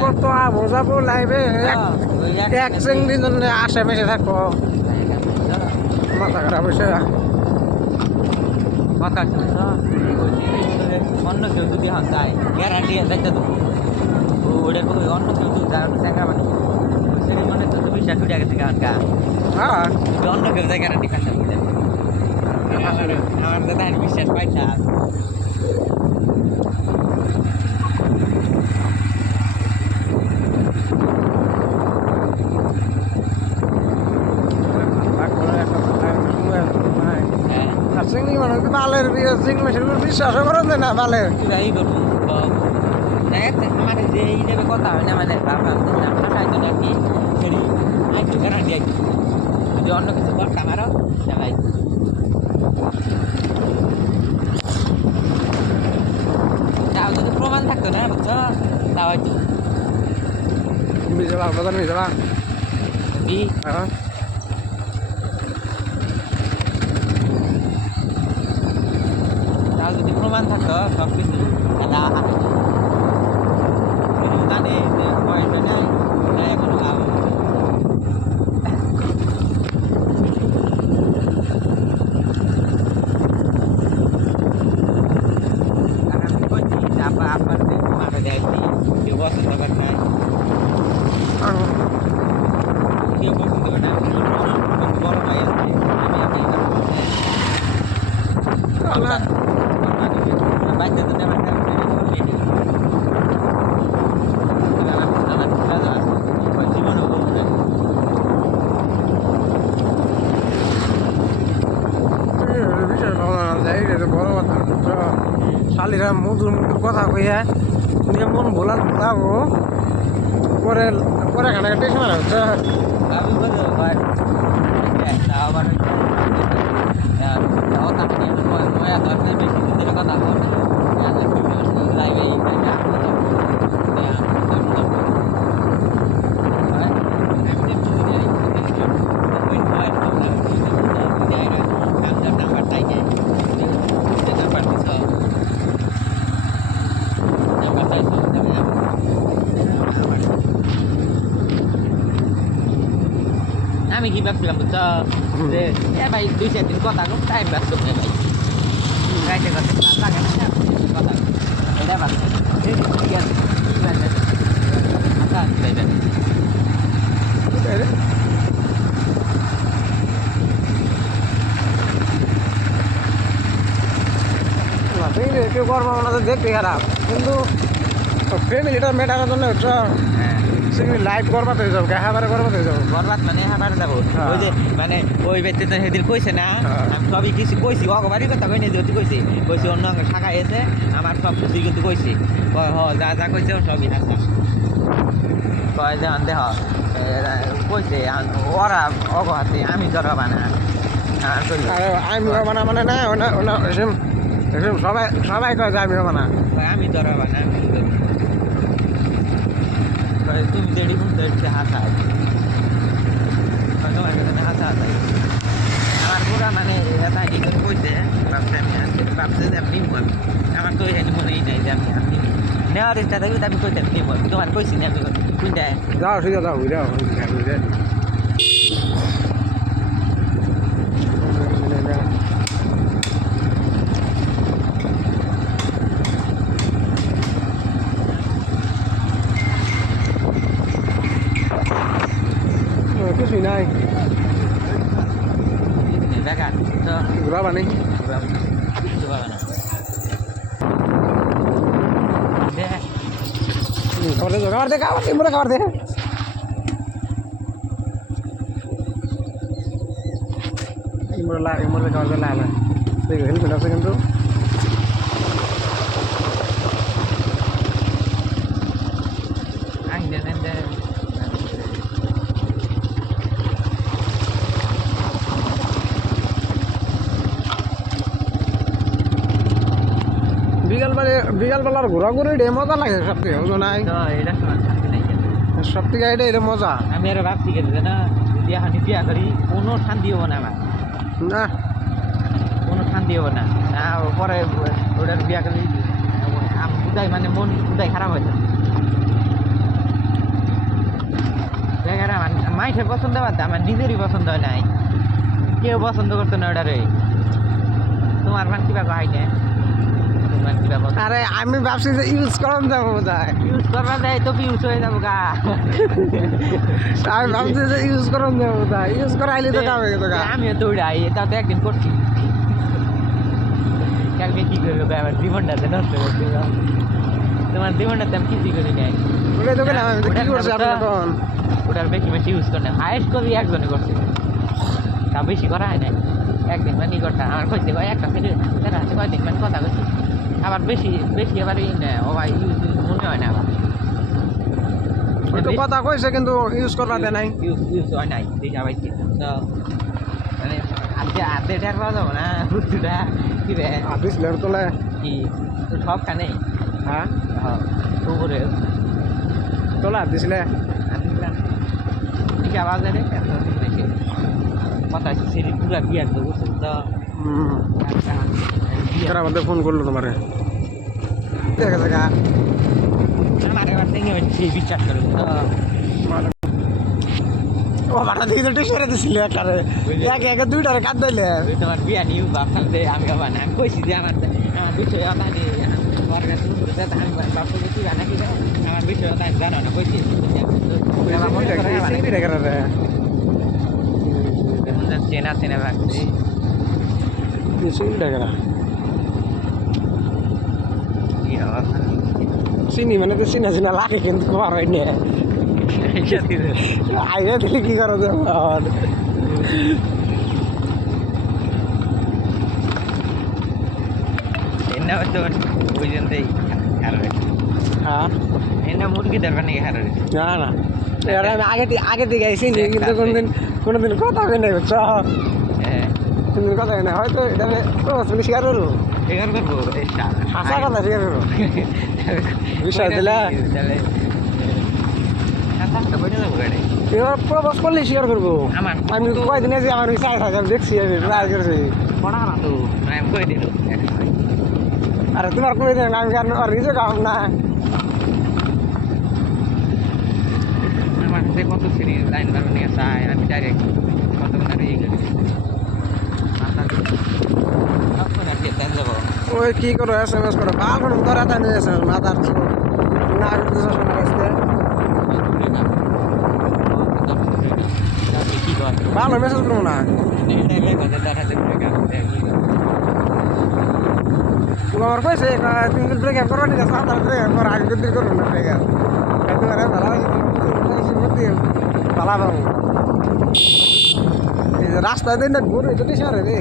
কত বোঝাবো লাইভে এক চিংড়ির জন্য আসে মেশে থাকবো মাথা খারাপ হয়েছে কথা অন্য কেউ যদি হন যায় গ্যারান্টি দেখতে দেবো ওটার অন্য কেউ যদি দেখা মানে সেদিন মনে তো তুমি শাশুড়ি আগে থেকে হানকা হ্যাঁ অন্য কেউ যায় গ্যারান্টি খাসা বলে আমার দাদা বিশ্বাস পাইছা চিংড়ি মানুষ বালের চিংড়ি মাছের বিশ্বাসও করেন না বালের এই করবো আমার যে এই দেবে কথা হয় না মানে ভাষায় তো নাকি সেরি একটু গ্যারান্টি আইছি যদি অন্য কিছু করতাম আরও ভাই তাও যদি প্রমাণ থাকতো না বুঝছো তাও হয়তো মিজালা বাজার মিজালা হ্যাঁ তাও যদি প্রমাণ থাকতো সব কিছু জানে যে বয়সটা নেই তাই এখনো লাভ আপনার মাঠে দেখছি কেউ পছন্দ করে না কেউ পছন্দ করে না বড় ভাই আছে বাচ্চা তো নেবার জীবনে বলবো না বড় কথা শালিরা মধুর মধুর কথা কইয়া মন ভোলা যাবো পরে পরে খানা টেনশন হচ্ছে আমি বলতে ভাই আবার বেশি দিনের কথা বল লাইভে আমি কি ভাবছিলাম বুঝছো যে ভাই 2-4 দিন কথা টাইম ব্যস্ত নেই ভাই গাইতে করতে লাগে না কথা এটা ভাবছি ঠিক আছে আচ্ছা কেউ করবো না তো দেখতে খারাপ কিন্তু ফ্যামিলিটা মেটানোর জন্য হচ্ছে লাইভ করবাতে যাবো হাবারে করবাতে যাবো বরবাদ মানে হাবারে যাবো ওই যে মানে ওই ব্যক্তি তো সেদিন কইছে না আমি সবই কিছু কইছি অগবারই কথা কই না যদি কইছি অন্য শাখা এসে আমার সব কিছু কিন্তু কইছি যা যা কইছে সবই হাসা কয় যে দেহ কইছে ওরা অগহাতে আমি জড়াবা না আমি বানা মানে না সবাই সবাই কয় যে আমি বানা আমি জড়াবা না তুমি দেড়ি শুনতে হাসা হাসা আমার পুরা মানে এটা করে কইছে ভাবছে যে আপনি আমার তো এখানে মনেই নাই যে আপনি নেওয়ার ইচ্ছা থাকবে আমি কইতে আপনি তোমার কইছি না আপনি কোনটা যাও ঠিক আছে যাও কিছুই নাই বেকার তো ঘুরাবা নেই খাবার দে খাবার দে ইমরে খাবার দে লালা দেখো হেলমেট আছে কিন্তু বিকালবেলার ঘোরাঘুরি রে মজা লাগে সব থেকে নাই সব থেকে এটা মজা আমি আরো ভাবছি গেছে না যদি এখন বিয়া করি কোনো শান্তি হবো না আমার না কোনো শান্তি হবো না পরে ওটার বিয়া করি উদয় মানে মন উদয় খারাপ হয়েছে জায়গাটা আমার মাইসের পছন্দ বাদ আমার নিজেরই পছন্দ হয় নাই কেউ পছন্দ করতো না ওটারে তোমার মান কিবা হয় না তোমার কিবা আরে আমি ভাবছি যে ইউজ করান যাবো বোধহয় ইউজ করবা যায় তো ইউজ হয়ে যাবো গা আমি ভাবছি যে ইউজ করান যাবো বোধহয় ইউজ করাইলে তো কাম হয়ে গেছে গা আমিও তো উড়াই এটা তো একদিন করছি কালকে কি করবে আমার জীবনটাতে নষ্ট করতে তোমার জীবনটাতে আমি কিছুই করি নাই বলে তো গেলাম আমি তো কি করছি আপনি তখন ওটার বেশি বেশি ইউজ করে না হায়েস্ট করি একজনে করছে তা বেশি করা হয় না একদিন মানে ই করতাম আমার কইছে একটা ফেলে সেটা আছে কয়দিন মানে কথা কইছি আবার বেশি বেশি এবার ই না ও ভাই ইউজ মনে হয় না আবার ওই তো কথা কইছে কিন্তু ইউজ করা দেয় নাই ইউজ হয় নাই দেখা পাইছি তো মানে আজকে হাতে ঠের পাওয়া যাবো না বুঝছিটা কি রে আদিস লের তোলে কি তো সব খানে হ্যাঁ তো করে তোলা দিছিলে ঠিক আওয়াজ রে কথা সেটি পুরা বিয়ার তো বুঝছেন তো তারা আমাদের ফোন করলো তোমারে দেখা দেখা আমার এবার থেকে সেই বিশ্বাস করে তো ও বাটা দিকে তো টিশারে দিছিল একটারে এক এক দুইটারে কাট দিলে তোমার বিয়া নিউ ভাবতাম যে আমি আবার না কইছি যে আমার বিষয় আমার আমি বাপু কিছু জানা কি আমার বিষয় জানো না কইছি আমার মনে করে চেনা চেনা ভাবছি চিনি মানে তো চিনা চিনা লাগে কিন্তু খবর হয় না আইয়া দিলে কি করা যাবে এনে হয়তো ওই জন্যই হ্যাঁ এনে মুরগি দরকার নেই হারে না না এবার আমি আগে থেকে আইসি কিন্তু কোনোদিন কথা হয় নাই বুঝছ কোনদিন কথা হয় না হয়তো এটা তুমি স্বীকার করবো এখান করবো হাসা কথা স্বীকার করবো বিষয় দিলা এবার প্রবাস করলে স্বীকার করবো আমার আমি কয়দিন আছি আমার চাই থাকে আমি দেখছি আমি ট্রাই করছি পড়া না তো আমি কই দিল আরে তোমার কই দেন আমি কারণ আর নিজে কাম না আমার হাতে কত সিঁড়ি লাইন বারো নিয়ে চাই আমি ডাইরেক্ট কত আর ইয়ে করি যাবো ওই কি করো SMS করো ভালো করে ধরা তাই নিয়ে SMS মাথার না করতে শোনা গেছে কি কর ভালো মেসেজ করবো না তুমি আমার কইছে 3 দিন ব্রেক করো না 7 ব্রেক করো আগে দিন করো না ব্রেক একেবারে ভালো ভালো পাবো এই যে রাস্তা দিন না ঘুরে এটা শহরে রে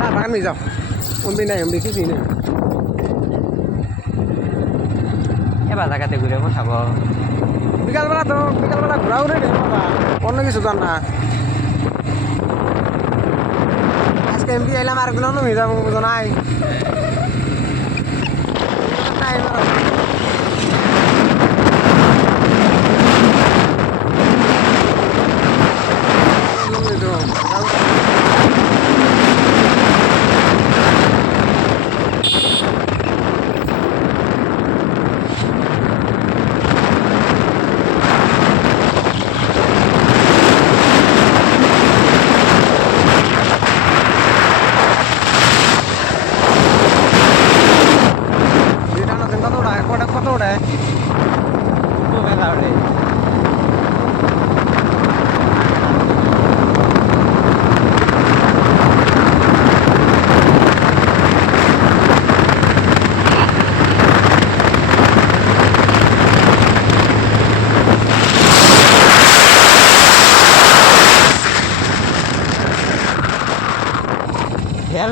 না বাগান নিয়ে যাও অম্বি নাই অম্বি কিছুই নেই এবার জায়গাতে ঘুরে বসাবো বিকালবেলা ঘোরাও নেই অন্য কিছু জান না আজকে এমপি এলাম আর গুলো নমি যাবো বুঝো নাই কত ওটায় মেলা ওঠে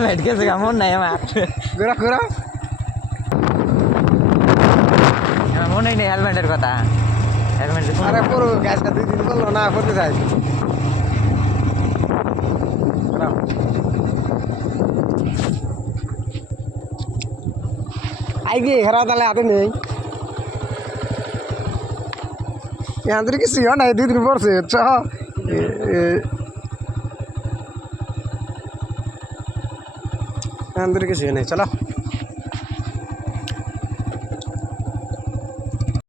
হেলমেট গেছে মন নাই আমার ঘোরা ঘোরা আমার মনেই নেই হেলমেটের কথা হেলমেট আরে পুরো গাছটা 2 দিন করলো না পড়তে যাই আই গিয়ে ঘরা তাহলে হাতে নেই यहाँ কিছু হয় না 2 দিন পড়ছে চ यहाँ কিছু নেই চলো